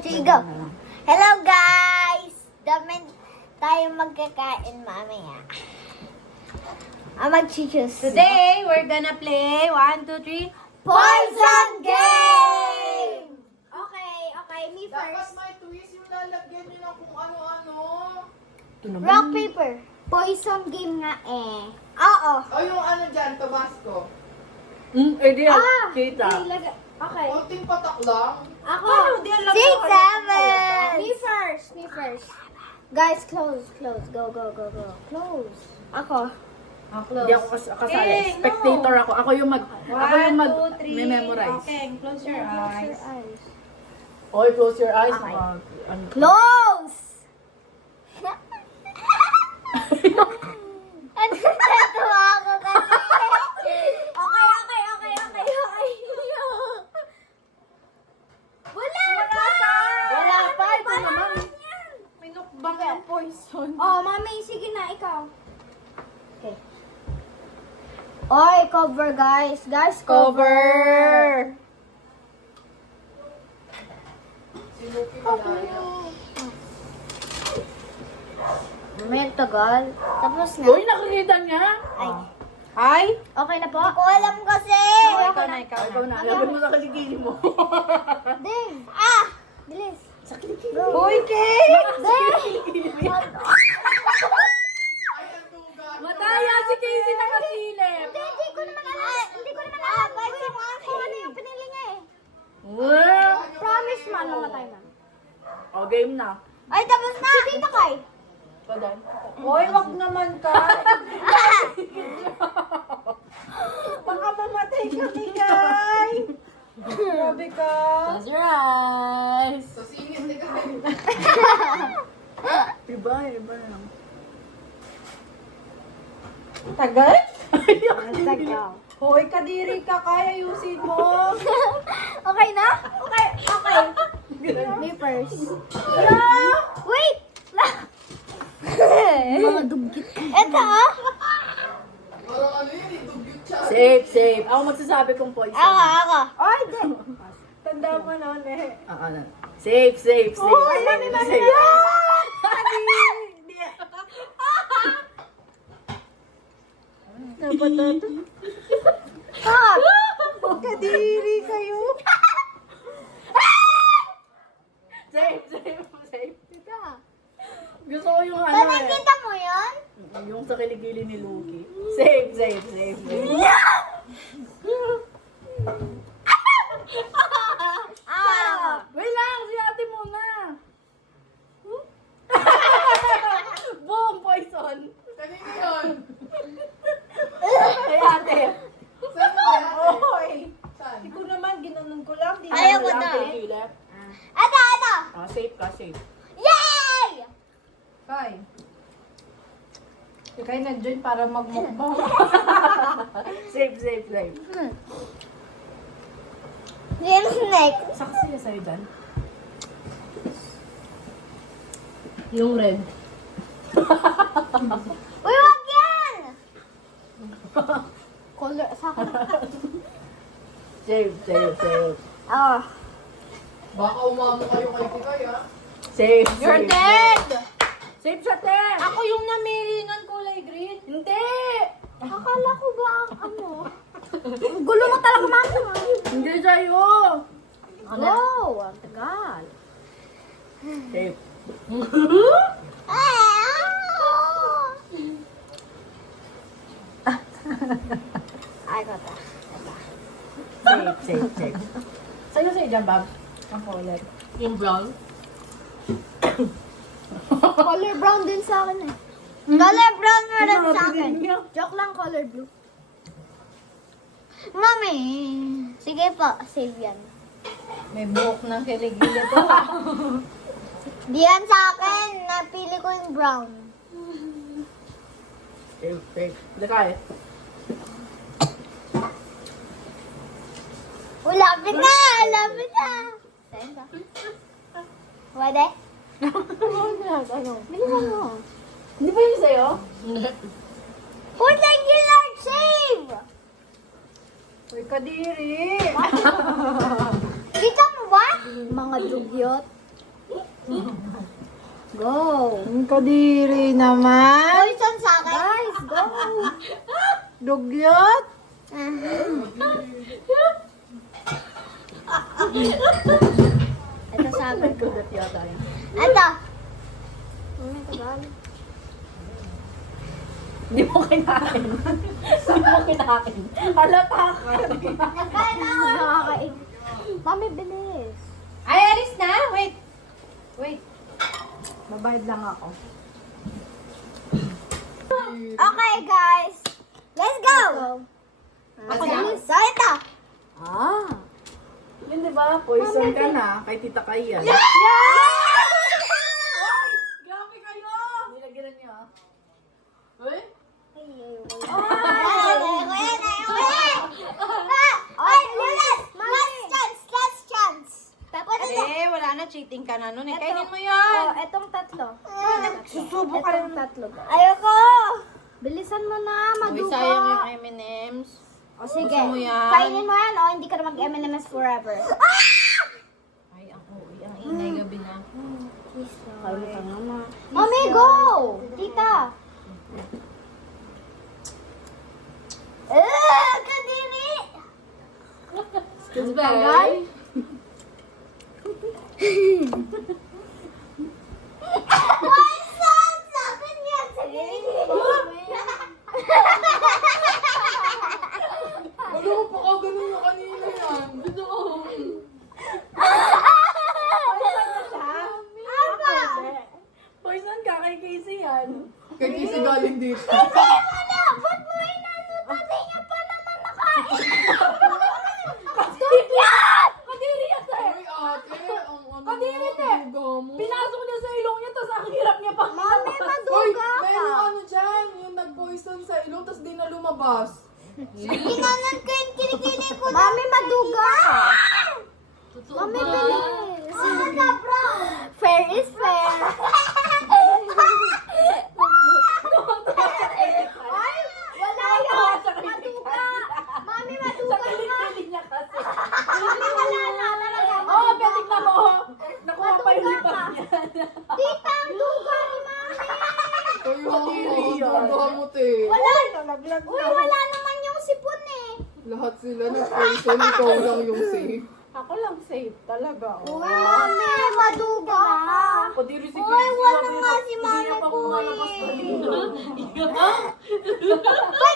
1, 2, 3, go! Hello guys! Dami tayo magkakain mamaya. Mag-choose. Today, we're gonna play 1, 2, 3. Poison Game! Okay, me Dapat first. may twist yung lalagyan nyo na kung ano-ano. Rock, paper. Poison Game nga eh. Oo. O yung ano dyan, Tabasco. Kita. Okay. Kunting patak lang. Ako. Paano? Di alam 6, ko. 7. Me first. Guys, close. Go. Close. Ako. Hindi ako kasali. Spectator ako. Ako yung mag 1, 2, 3. memorize. Okay, close your eyes. Oy, close your eyes. Okay. Ano? Close! Ano natuwa ako kasi? Okay. Wala pa! Ito naman. May nukbang yung poison. Oh, mami, sige na, ikaw. Okay. Oy, cover guys. Guys, cover. Si Lucky Malaya. May tagal. Tapos na. Uy, nakikita niya. Ay. Hi. Okay na po? Hindi ko alam kasi. Ikaw na. Laban mo sa kaligili mo. Ding. Bilis. Uy, Kay! Ay, ang tuga. Mataya si Casey nakasilip. Hindi ko naman alam. Kasi kung ano yung pinili niya eh. Wow. Promise man, mamatay man. O, game na. Ay, tapos na. Si Tita Kai. Padan. Hoy, wag naman ka. Baka mamatay ka, Tigay. Grabe ka. Close your eyes. Sa singit ni Kay. Iba lang. Tagal? Tagal. Hoy, kadiri ka. Kaya ayusin mo. Okay na? Okay. Me first. Wait! Mga dugit. Ito Parang ano yun, dugyot siya. Safe. Ako magsasabi kong poison. Ako. Ay, di. Tanda mo noon eh. Ano? Safe. Hoy, dami na niya. Napatato. Kadiri kayo. Safe. Gusto ko yung ano Nakikita mo yun? yung sa kiligili ni Lucky. Safe. Wait lang, si ate muna. Boom, poison. Kanina yun. Ay, ate. Saan na kaya? Hoy. Saan? Hindi ko naman, ginanon ko lang. Di Ayaw ko Lang na. kiligili. Ito. Safe ka. Yay! Kay. Si Kay nag-join para magmukbang. Safe. Yung snake. Saksi na sa'yo dyan. Yung red. Uy, wag yan! Color, sa akin. Safe. Baka umamo kayo kay Kikay, ha? Safe. You're dead! Safe siya, te! Ako yung namili ng kulay green. Hindi! Akala ko ba ano? Gulo mo talaga, mama. Hindi sa'yo! Go! Ang tagal. Safe. Ay, kata. Safe. Sa'yo dyan, Bob? Ang color. Yung brown? Color brown din sa akin eh. Color brown mo rin sa akin. Joke lang, color blue. Mami! Sige po, save yan. May buhok ng kiligili to. Di yan sa akin. Napili ko yung brown. Safe. Lakay. Oh, lapit na! Saan ka? Pwede? Bilisan mo. Hindi ba yun sa'yo? Uy, thank you, Lord! Save! Uy, kadiri. Kita mo ba? Mga dugyot. Go. Ang kadiri naman. Poison sa akin. Guys, go. Dugyot. Ito sa akin. Kudat yata yan. Ito. Hindi mo kinain. Saan mo kinain? Halata ka. Nagkain ako. Nakakain. Mami, bilis. Ay, alis na. Wait. Wait. Mabayad lang ako. Okay, guys. Let's go. Ako na? So, ito. Yun diba? Poison ka na kay Tita Kaya. Grabe kayo! Nilagyan niya. Uy! Oy, ulit! Last chance! Eh, wala na. Cheating ka na nun. Eh, kainin mo yan. Oh, etong tatlo. Susubo ka rin. Tatlo. Ayoko! Bilisan mo na, Uy, maduga. sayang yung M&M's. O sige, Gusto mo yan? kainin mo yan o hindi ka na mag-M&M's forever. Ay, ang uwi. Ang ingay gabi na. Kain ka nga, Mami, go! Tita! Kadiri! Excuse me. Poison! Sabi niya, sige. Ano pa ka ganun yung kanina yan? Gusto ko. Poison ka kay Casey yan. Kay Kisi galing dito. Wala! Ba't mo inano? Tati niya pa naman nakain! Kadiri yan sir. Uy, ate, ang ano Kadiri, mo, te. duga mo. Pinasok niya sa ilong niya, tapos ang hirap niya pa. Mami, Uy, maduga may ka! yung ano dyan, yung nag-poison sa ilong, tas di na lumabas. Tingnan ko yung kilikili ko. Mami, maduga ka! Mami, bilis! Fair is fair! Ay, wala yun! Maduga! Mami, maduga ka! Kilig niya kasi. Mami, wala na talaga! Oo, betik na mo. Nakuha pa yung lipad niya. Tita, ang duga ni Mami! Uy, duga mo, te. Wala! Uy, wala naman yung sipon eh! Lahat sila nag-poison, ikaw lang yung safe. Ako lang safe talaga. Uy, Mami, maduga ka! Kadiri si Uy, wala nga si Mami ko eh! Uy,